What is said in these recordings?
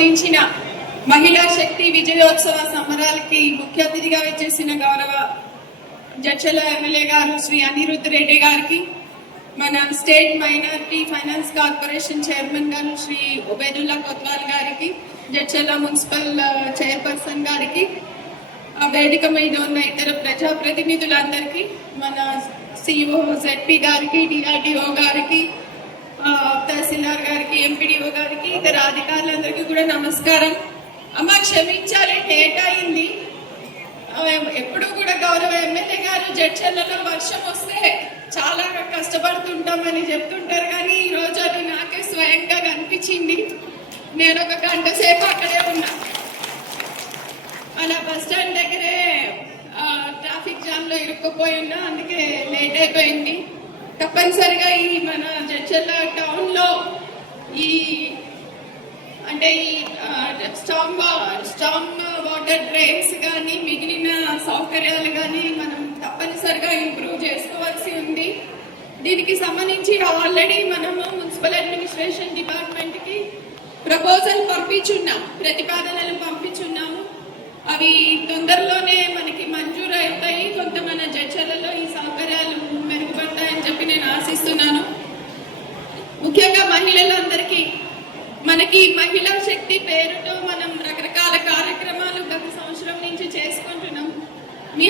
సంబంధించిన మహిళా శక్తి విజయోత్సవ సంబరాలకి ముఖ్య అతిథిగా వచ్చేసిన గౌరవ జడ్చల ఎమ్మెల్యే గారు శ్రీ అనిరుద్ధ్ రెడ్డి గారికి మన state minority finance corporation chairman గారు శ్రీ ఉబేదుల్లా కొత్వాల్ గారికి జడ్చల మున్సిపల్ చైర్పర్సన్ గారికి వేదిక మీద ఉన్న ఇతర ప్రజాప్రతినిధులందరికీ మన సిఇఓ జెడ్పీ గారికి డిఆర్డిఓ గారికి తహసీల్దార్ గారికి ఎంపీడీఓ గారికి ఇతర అధికారులందరికీ కూడా నమస్కారం. అమ్మ క్షమించాలి లేట్ అయింది. ఎప్పుడూ ఎప్పుడు కూడా గౌరవ ఎమ్మెల్యే గారు జడ్చర్లలో వర్షం వస్తే చాలా కష్టపడుతుంటామని చెప్తుంటారు కానీ ఈ రోజు అది నాకే స్వయంగా కనిపించింది. నేను ఒక గంట సేపు అక్కడే ఉన్నా. అలా బస్ స్టాండ్ దగ్గరే ట్రాఫిక్ జామ్లో ఇరుక్కుపోయి ఉన్నా అందుకే లేట్ అయిపోయింది. తప్పనిసరిగా ఈ మన జడ్చర్ల టౌన్లో ఈ అంటే ఈ స్టామ్ స్టామ్ వాటర్ డ్రైన్స్ కానీ మిగిలిన సౌకర్యాలు కానీ మనం తప్పనిసరిగా ఇంప్రూవ్ చేసుకోవాల్సి ఉంది. దీనికి సంబంధించి ఆల్రెడీ మనము మున్సిపల్ అడ్మినిస్ట్రేషన్ డిపార్ట్మెంట్కి ప్రపోజల్ పంపించున్నాం ప్రతిపాదనలు పంపించున్నాము. అవి తొందరలోనే మనకి మంజూరు అవుతాయి కొంత మన జడ్చర్లలో ఈ సౌకర్యాలు మెరుగుపడతాయని చెప్పి నేను ఆశిస్తున్నాను. ముఖ్యంగా మహిళలందరికీ మనకి మహిళా శక్తి పేరుతో మనం రకరకాల కార్యక్రమాలు గత సంవత్సరం నుంచి చేసుకుంటున్నాం. మీ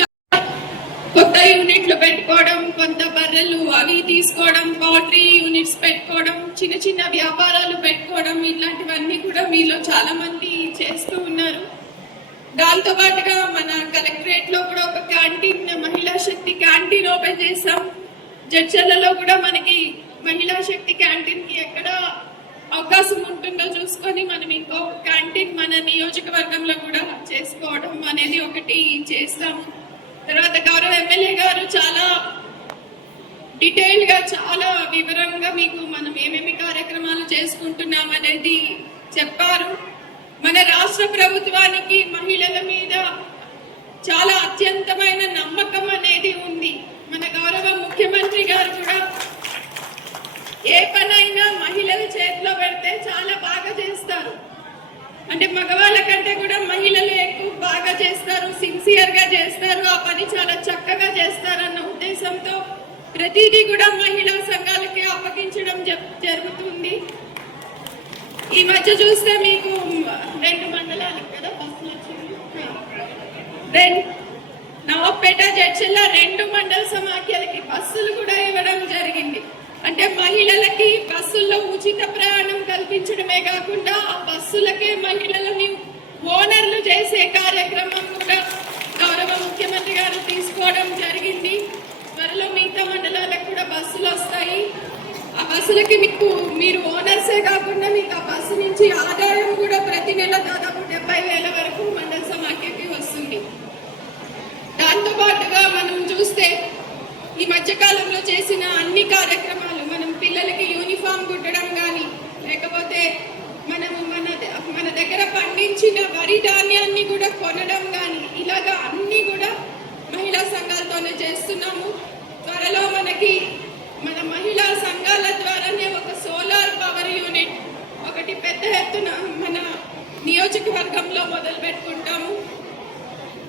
కొత్త యూనిట్లు పెట్టుకోవడం కొంత బర్రెలు అవి తీసుకోవడం పౌల్ట్రీ యూనిట్స్ పెట్టుకోవడం చిన్న చిన్న వ్యాపారాలు పెట్టుకోవడం ఇట్లాంటివన్నీ కూడా మీలో చాలా మంది చేస్తూ ఉన్నారు. దాంతో పాటుగా మన కలెక్టరేట్లో కూడా ఒక క్యాంటీన్ మహిళా శక్తి క్యాంటీన్ ఓపెన్ చేసాం జడ్చర్లలో కూడా మనకి మహిళా శక్తి క్యాంటీన్కి ఎక్కడ అవకాశం ఉంటుందో చూసుకొని మనం ఇంకో క్యాంటీన్ మన నియోజకవర్గంలో కూడా చేసుకోవడం అనేది ఒకటి చేస్తాము. తర్వాత గౌరవ ఎమ్మెల్యే గారు చాలా డీటెయిల్గా చాలా వివరంగా మీకు మనం ఏమేమి కార్యక్రమాలు చేసుకుంటున్నాం అనేది చెప్పారు. మన రాష్ట్ర ప్రభుత్వానికి మహిళల మీద చాలా అత్యంతమైన నమ్మకం అనేది ఉంది. మన గౌరవ ముఖ్యమంత్రి గారు కూడా ఏ పనైనా మహిళల చేతిలో పెడితే చాలా బాగా చేస్తారు. అంటే మగవాళ్ళ కంటే కూడా మహిళలు ఎక్కువ బాగా చేస్తారు సిన్సియర్గా చేస్తారు ఆ పని చాలా చక్కగా చేస్తారన్న ఉద్దేశంతో ప్రతిదీ కూడా మహిళా సంఘాలకి అప్పగించడం జ- జరుగుతుంది. ఈ మధ్య చూస్తే మీకు రెండు మండలాలు కదా బస్సులు వచ్చింది. నవాబ్పేట నవాపేట రెండు మండల సమాఖ్యలకి బస్సులు కూడా ఇవ్వడం జరిగింది. అంటే మహిళలకి బస్సుల్లో ఉచిత ప్రయాణం కల్పించడమే కాకుండా ఆ బస్సులకే మహిళలని ఓనర్లు చేసే కార్యక్రమం కూడా గౌరవ ముఖ్యమంత్రి గారు తీసుకోవడం జరిగింది. త్వరలో మిగతా మండలాలకు కూడా బస్సులు వస్తాయి. ఆ బస్సులకి మీకు మీరు ఓనర్సే కాకుండా మీకు ఆ బస్సు నుంచి ఆదాయం కూడా ప్రతి నెల దాదాపు డెబ్బై వేల వరకు మండల సమాఖ్యకి వస్తుంది దాంతో పాటుగా మనం చూస్తే ఈ మధ్యకాలంలో చేసిన అన్ని కార్యక్రమాలు మనం పిల్లలకి యూనిఫామ్ కుట్టడం కానీ లేకపోతే మనము మన మన దగ్గర పండించిన వరి ధాన్యాన్ని కూడా కొనడం కానీ ఇలాగా అన్ని కూడా మహిళా సంఘాలతోనే చేస్తున్నాము. త్వరలో మనకి మన మహిళా సంఘాల ద్వారానే ఒక సోలార్ పవర్ యూనిట్ ఒకటి పెద్ద ఎత్తున మన నియోజకవర్గంలో మొదలు పెట్టుకుంటాము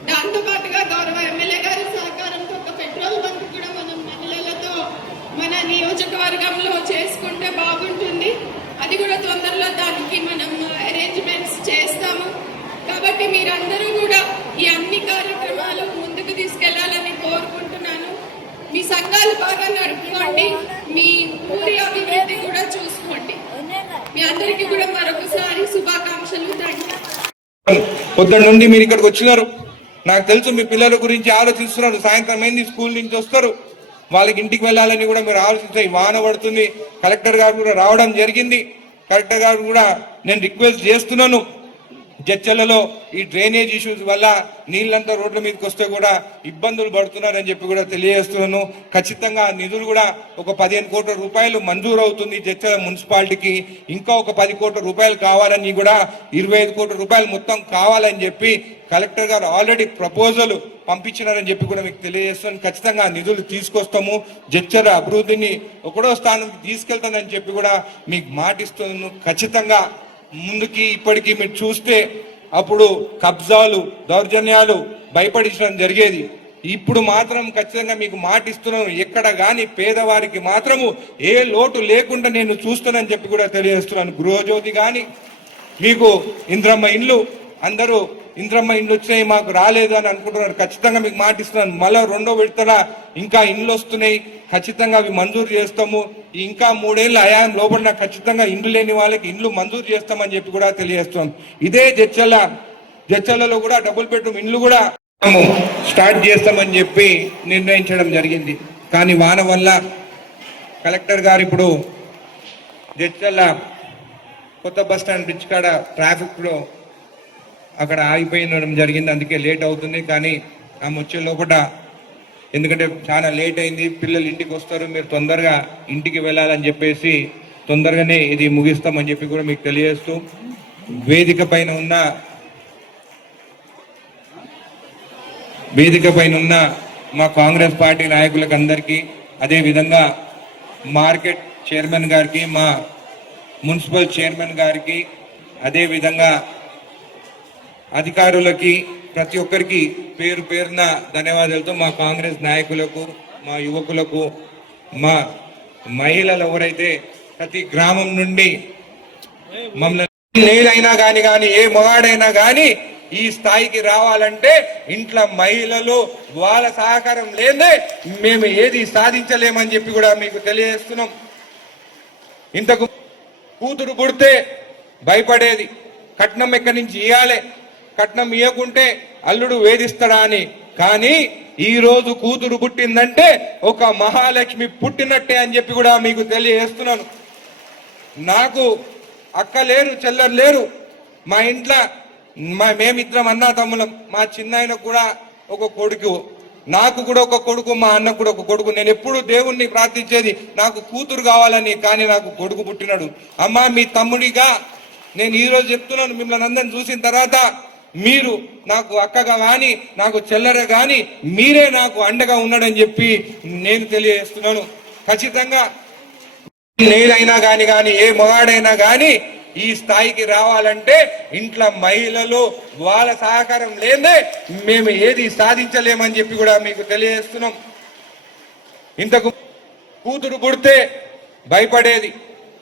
దాంతో పాటుగా గౌరవ ఎమ్మెల్యే గారి సహకారంతో ఒక వరకు కూడా మనం మహిళలతో మన నియోజకవర్గంలో చేసుకుంటే బాగుంటుంది. అది కూడా తొందరలో దానికి మనం అరేంజ్మెంట్స్ చేస్తాము. కాబట్టి మీరందరూ కూడా ఈ అన్ని కార్యక్రమాలు ముందుకు తీసుకెళ్ళాలని కోరుకుంటున్నాను. మీ సంఘాలు బాగా నడుపుకోండి. మీ ఊరి అభివృద్ధి కూడా చూసుకోండి. మీ అందరికీ కూడా మరొకసారి శుభాకాంక్షలు. ధన్యవాదాలు పొద్దున్న నుండి మీరు ఇక్కడికి వచ్చినారు. నాకు తెలుసు మీ పిల్లల గురించి ఆలోచిస్తున్నారు. సాయంత్రం అయింది స్కూల్ నుంచి వస్తారు. వాళ్ళకి ఇంటికి వెళ్ళాలని కూడా మీరు ఆలోచిస్తే వాన పడుతుంది. కలెక్టర్ గారు కూడా రావడం జరిగింది. కలెక్టర్ గారు కూడా నేను రిక్వెస్ట్ చేస్తున్నాను. జడ్చలలో ఈ డ్రైనేజ్ ఇష్యూస్ వల్ల నీళ్ళంతా రోడ్ల మీదకి వస్తే కూడా ఇబ్బందులు పడుతున్నారని చెప్పి కూడా తెలియజేస్తున్నాను. ఖచ్చితంగా నిధులు కూడా ఒక పదిహేను కోట్ల రూపాయలు మంజూరు అవుతుంది జచ్చల మున్సిపాలిటీకి. ఇంకా ఒక పది కోట్ల రూపాయలు కావాలని కూడా ఇరవై ఐదు కోట్ల రూపాయలు మొత్తం కావాలని చెప్పి కలెక్టర్ గారు ఆల్రెడీ ప్రపోజల్ పంపించినారని చెప్పి కూడా మీకు తెలియజేస్తాను ఖచ్చితంగా నిధులు తీసుకొస్తాము. జడ్చర్ అభివృద్ధిని ఒకటో స్థానానికి తీసుకెళ్తానని చెప్పి కూడా మీకు మాటిస్తున్నాను. ఖచ్చితంగా ముందుకి ఇప్పటికీ మీరు చూస్తే అప్పుడు కబ్జాలు దౌర్జన్యాలు భయపడించడం జరిగేది. ఇప్పుడు మాత్రం ఖచ్చితంగా మీకు మాట ఇస్తున్నాను ఎక్కడ కానీ పేదవారికి మాత్రము ఏ లోటు లేకుండా నేను చూస్తానని చెప్పి కూడా తెలియజేస్తున్నాను. గృహజ్యోతి కానీ మీకు ఇంద్రమ్మ ఇండ్లు అందరూ ఇంద్రమ్మ ఇండ్లు వచ్చినాయి మాకు రాలేదు అని అనుకుంటున్నారు. ఖచ్చితంగా మీకు మాట ఇస్తున్నాను మళ్ళీ రెండో విడతల ఇంకా ఇండ్లు వస్తున్నాయి. ఖచ్చితంగా అవి మంజూరు చేస్తాము. ఇంకా మూడేళ్ళ అయాం లోపల ఖచ్చితంగా ఇండ్లు లేని వాళ్ళకి ఇండ్లు మంజూరు చేస్తామని చెప్పి కూడా తెలియజేస్తాం. ఇదే జడ్చల్ల జడ్చల్లలో కూడా డబుల్ బెడ్రూమ్ ఇండ్లు కూడా స్టార్ట్ చేస్తామని చెప్పి నిర్ణయించడం జరిగింది. కానీ వాన వల్ల కలెక్టర్ గారు ఇప్పుడు జడ్చల్ల కొత్త బస్ స్టాండ్ బ్రిడ్జ్ కాడ ట్రాఫిక్లో అక్కడ ఆగిపోయినడం జరిగింది. అందుకే లేట్ అవుతుంది. కానీ ఆ వచ్చే లోపల ఎందుకంటే చాలా లేట్ అయింది పిల్లలు ఇంటికి వస్తారు మీరు తొందరగా ఇంటికి వెళ్ళాలని చెప్పేసి తొందరగానే ఇది ముగిస్తామని చెప్పి కూడా మీకు తెలియజేస్తూ వేదిక పైన ఉన్న వేదిక పైన ఉన్న మా కాంగ్రెస్ పార్టీ నాయకులకు అందరికీ అదే విధంగా మార్కెట్ చైర్మన్ గారికి మా మున్సిపల్ చైర్మన్ గారికి అదే విధంగా అధికారులకి ప్రతి ఒక్కరికి పేరు పేరున ధన్యవాదాలతో మా కాంగ్రెస్ నాయకులకు మా యువకులకు మా మహిళలు ఎవరైతే ప్రతి గ్రామం నుండి మమ్మల్ని నేలైనా కానీ కానీ ఏ మొగాడైనా కానీ ఈ స్థాయికి రావాలంటే ఇంట్లో మహిళలు వాళ్ళ సహకారం లేదే మేము ఏది సాధించలేమని చెప్పి కూడా మీకు తెలియజేస్తున్నాం. ఇంతకు కూతురు పుడితే భయపడేది. కట్నం ఎక్కడి నుంచి ఇవ్వాలి కట్నం ఇవ్వకుంటే అల్లుడు వేధిస్తాడా అని. కానీ ఈ రోజు కూతురు పుట్టిందంటే ఒక మహాలక్ష్మి పుట్టినట్టే అని చెప్పి కూడా మీకు తెలియజేస్తున్నాను. నాకు అక్క లేరు చెల్లరు లేరు. మా ఇంట్లో మా మేమిద్దరం అన్నా తమ్ములం మా చిన్నాయన కూడా ఒక కొడుకు. నాకు కూడా ఒక కొడుకు మా అన్న కూడా ఒక కొడుకు. నేను ఎప్పుడు దేవుణ్ణి ప్రార్థించేది నాకు కూతురు కావాలని కానీ నాకు కొడుకు పుట్టినాడు. అమ్మా మీ తమ్ముడిగా నేను ఈరోజు చెప్తున్నాను మిమ్మల్ని అందరిని చూసిన తర్వాత మీరు నాకు అక్కగా కాని నాకు చెల్లర గాని మీరే నాకు అండగా ఉన్నాడని చెప్పి నేను తెలియజేస్తున్నాను. ఖచ్చితంగా నేలైనా కానీ కానీ ఏ మగాడైనా కానీ ఈ స్థాయికి రావాలంటే ఇంట్లో మహిళలు వాళ్ళ సహకారం లేదే మేము ఏది సాధించలేమని చెప్పి కూడా మీకు తెలియజేస్తున్నాం. ఇంతకు కూతురు పుడితే భయపడేది.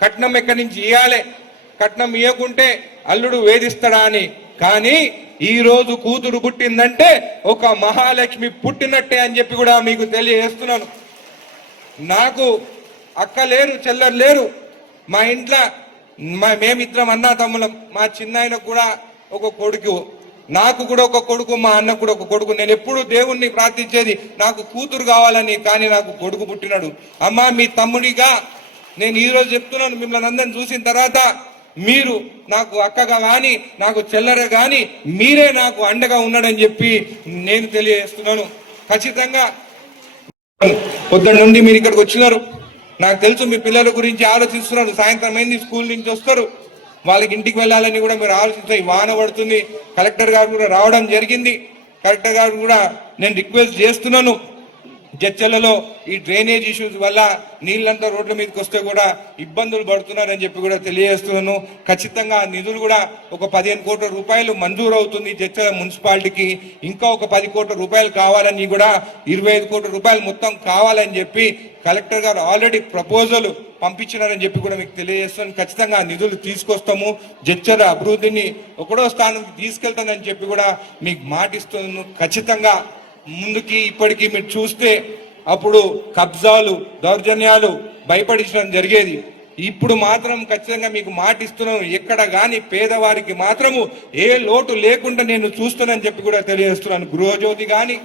కట్నం ఎక్కడి నుంచి ఇవ్వాలి కట్నం ఇవ్వకుంటే అల్లుడు వేధిస్తాడా అని. కానీ ఈ రోజు కూతురు పుట్టిందంటే ఒక మహాలక్ష్మి పుట్టినట్టే అని చెప్పి కూడా మీకు తెలియజేస్తున్నాను. నాకు అక్క లేరు చెల్లరు లేరు. మా ఇంట్లో మా మేమిద్దరం అన్నా తమ్ములం మా చిన్నాయన కూడా ఒక కొడుకు. నాకు కూడా ఒక కొడుకు మా అన్న కూడా ఒక కొడుకు. నేను ఎప్పుడు దేవుణ్ణి ప్రార్థించేది నాకు కూతురు కావాలని కానీ నాకు కొడుకు పుట్టినాడు. అమ్మా మీ తమ్ముడిగా నేను ఈరోజు చెప్తున్నాను మిమ్మల్ని అందరిని చూసిన తర్వాత మీరు నాకు అక్కగా కానీ నాకు చెల్లర కానీ మీరే నాకు అండగా ఉన్నాడని చెప్పి నేను తెలియజేస్తున్నాను. ఖచ్చితంగా పొద్దున్న నుండి మీరు ఇక్కడికి వచ్చినారు. నాకు తెలుసు మీ పిల్లల గురించి ఆలోచిస్తున్నారు. సాయంత్రం అయింది స్కూల్ నుంచి వస్తారు. వాళ్ళకి ఇంటికి వెళ్ళాలని కూడా మీరు ఆలోచిస్తారు వాన పడుతుంది. కలెక్టర్ గారు కూడా రావడం జరిగింది. కలెక్టర్ గారు కూడా నేను రిక్వెస్ట్ చేస్తున్నాను. జచ్చలలో ఈ డ్రైనేజ్ ఇష్యూస్ వల్ల నీళ్ళంతా రోడ్ల మీదకి వస్తే కూడా ఇబ్బందులు పడుతున్నారని చెప్పి కూడా తెలియజేస్తున్నాను. ఖచ్చితంగా నిధులు కూడా ఒక పదిహేను కోట్ల రూపాయలు మంజూరు అవుతుంది జడ్చల మున్సిపాలిటీకి. ఇంకా ఒక పది కోట్ల రూపాయలు కావాలని కూడా ఇరవై ఐదు కోట్ల రూపాయలు మొత్తం కావాలని చెప్పి కలెక్టర్ గారు ఆల్రెడీ ప్రపోజల్ పంపించినారని చెప్పి కూడా మీకు తెలియజేస్తాను ఖచ్చితంగా నిధులు తీసుకొస్తాము. జడ్చల అభివృద్ధిని ఒకటో స్థానానికి తీసుకెళ్తానని చెప్పి కూడా మీకు మాటిస్తున్నాను. ఖచ్చితంగా ముందుకి ఇప్పటికి మీరు చూస్తే అప్పుడు కబ్జాలు దౌర్జన్యాలు భయపడించడం జరిగేది. ఇప్పుడు మాత్రం ఖచ్చితంగా మీకు మాట ఇస్తున్నాను ఎక్కడ కానీ పేదవారికి మాత్రము ఏ లోటు లేకుండా నేను చూస్తున్నానని చెప్పి కూడా తెలియజేస్తున్నాను. గృహజ్యోతి కానీ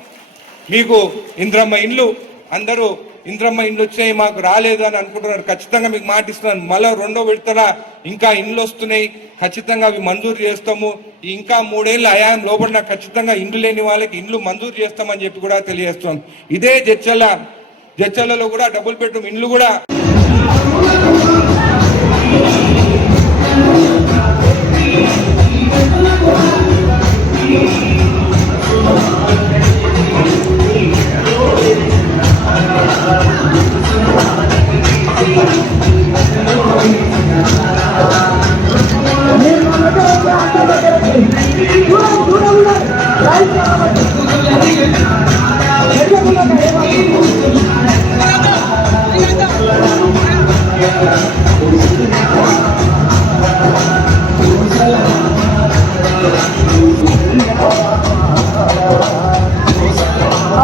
మీకు ఇంద్రమ్మ ఇండ్లు అందరూ ఇంద్రమ్మ ఇండ్లు వచ్చినాయి మాకు రాలేదు అని అనుకుంటున్నారు. ఖచ్చితంగా మీకు మాట ఇస్తున్నాను. మళ్ళీ రెండో విడతల ఇంకా ఇండ్లు వస్తున్నాయి. ఖచ్చితంగా అవి మంజూరు చేస్తాము. ఇంకా మూడేళ్ళ అయాం లోపల ఖచ్చితంగా ఇండ్లు లేని వాళ్ళకి ఇండ్లు మంజూరు చేస్తామని చెప్పి కూడా తెలియజేస్తున్నాం ఇదే జడ్చల జడ్చలలో కూడా డబుల్ బెడ్రూమ్ ఇండ్లు కూడా ఉండాలి రైట్ కాబట్టి ఎక్కకుండా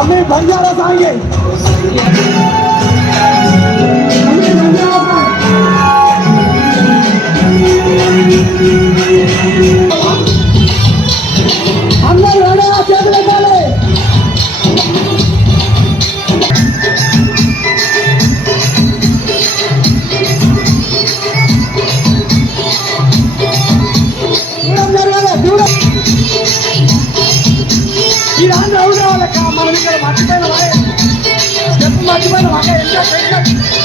అమ్మే మనం ఇక్కడ మర్చిపోయిన వాడే స్టెప్ మర్చిపోయిన వాడే ఎంత